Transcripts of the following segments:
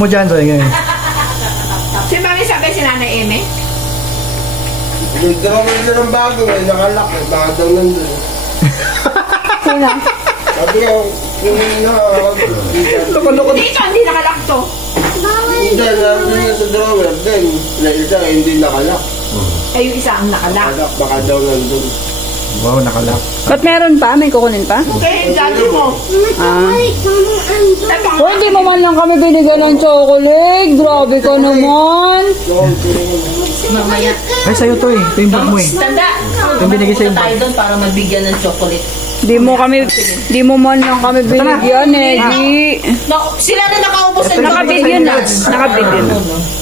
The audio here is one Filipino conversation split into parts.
mo dyan, so ngayon. Si Mami sabi si Nanay Eme? Nagdrawin na ng bago, may nakalak, may baka daw nandun. Sino? Sabi ko, kung Loko-loko. Dito, hindi nakalak to. hindi, nabi niya sa drawer, then, na isa, hindi nakalak. Ay, yung isa ang nakalak. Nakalak, baka daw nandun. Wow, nakalak. Ba't meron pa? May kukunin pa? Okay, daddy mo. Ah. Oh, hindi mo man lang kami binigyan ng chocolate. Grabe ka naman. Mamaya. Ay, sa'yo to eh. Ito yung bag mo eh. Tanda. Yung binigay sa'yo. Tayo doon para magbigyan ng chocolate. Di mo man lang kami binigyan eh. No, sila na nakaubos ng Nakabidyo na. Nakabidyo na.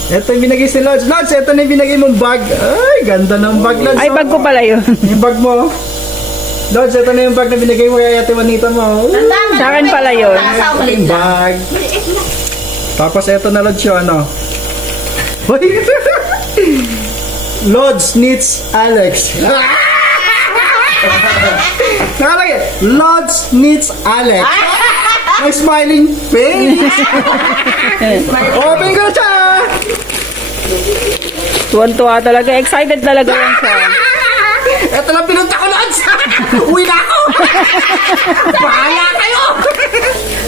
Ito yung binigay si Lods. Lods, ito na yung binigay mong bag. Ay, ganda ng bag, Lods. Ay, bag ko pala yun. Yung bag mo. Lods, ito na yung bag na binigay mo kay Ate Juanita mo. Sa akin pala yun. Yung bag. Tapos ito na, Lods, yung ano. Lods needs Alex. Nakalagay, Lods needs Alex. May smiling face. Open ko na siya. Tuwan-tuwa talaga. Excited talaga yan siya. Ito lang pinunta ko, Lods. Uwi na ako. Bahala kayo.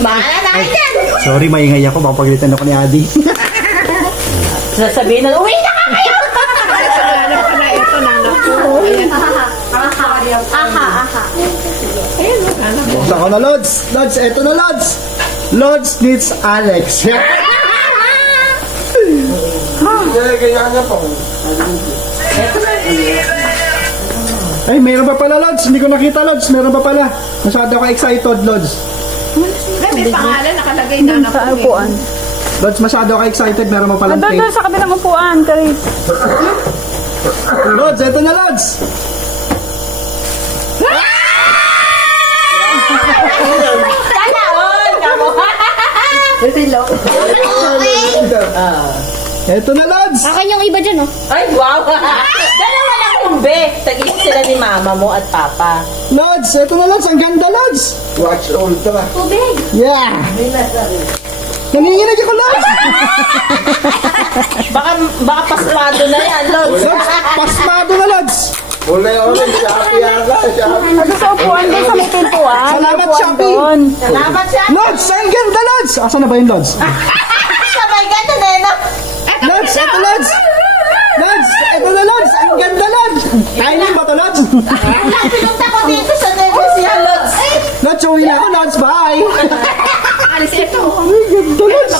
Bahala na kayo dyan. Sorry, maingay ako. Baka pagalitan ako ni Adi. Sasabihin na, uwi na ka kayo! Ito na. Buksan ko na, Lods. Lods, eto na, Lods. Lods needs Alex. Kaya nga po. Ay, mayroon pa pala, Lods. Hindi ko nakita, Lods. Mayroon pa pala. Masyado ako excited, Lods. May pangalan nakalagay na Sa upuan. Lods, masyado ako excited. Meron pa palang Doon tape. sa kabilang upuan. Karit. Lods, eto na, Lods. Eto na, Lods. Akin yung iba dyan, oh. Ay, wow! Dalawa lang kumbe. Tag-iisa sila ni mama mo at papa. Lods, eto na, Lods. Ang ganda, Lods. Watch ultra. Tubig! Yeah. Nanginginig ako, Lods. Baka pasmado na yan, Lods. Lods, pasmado na, Lods. Ulay, Shopee yata. Shopee. Ano sa upuan doon sa may pintuan? Salamat, Upuan Shopee. doon. Salamat siya! Lods, ang ganda, Lods. Asan na ba yung Lods? Sabay ka na, Nena! Lods, eto, Lods. Lods, eto na, Lods. Ang ganda, Lods. Kainin ba ito, Lods? Pinunta ko dito sa Nevesia, Lods. Lods, uwi na ako, Lods. Bye. Alis ito. Ganda, Lods.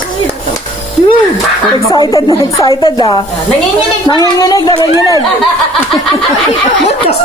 Excited na excited, ah. Nanginginig pa! Nanginginig. Lods, Lods.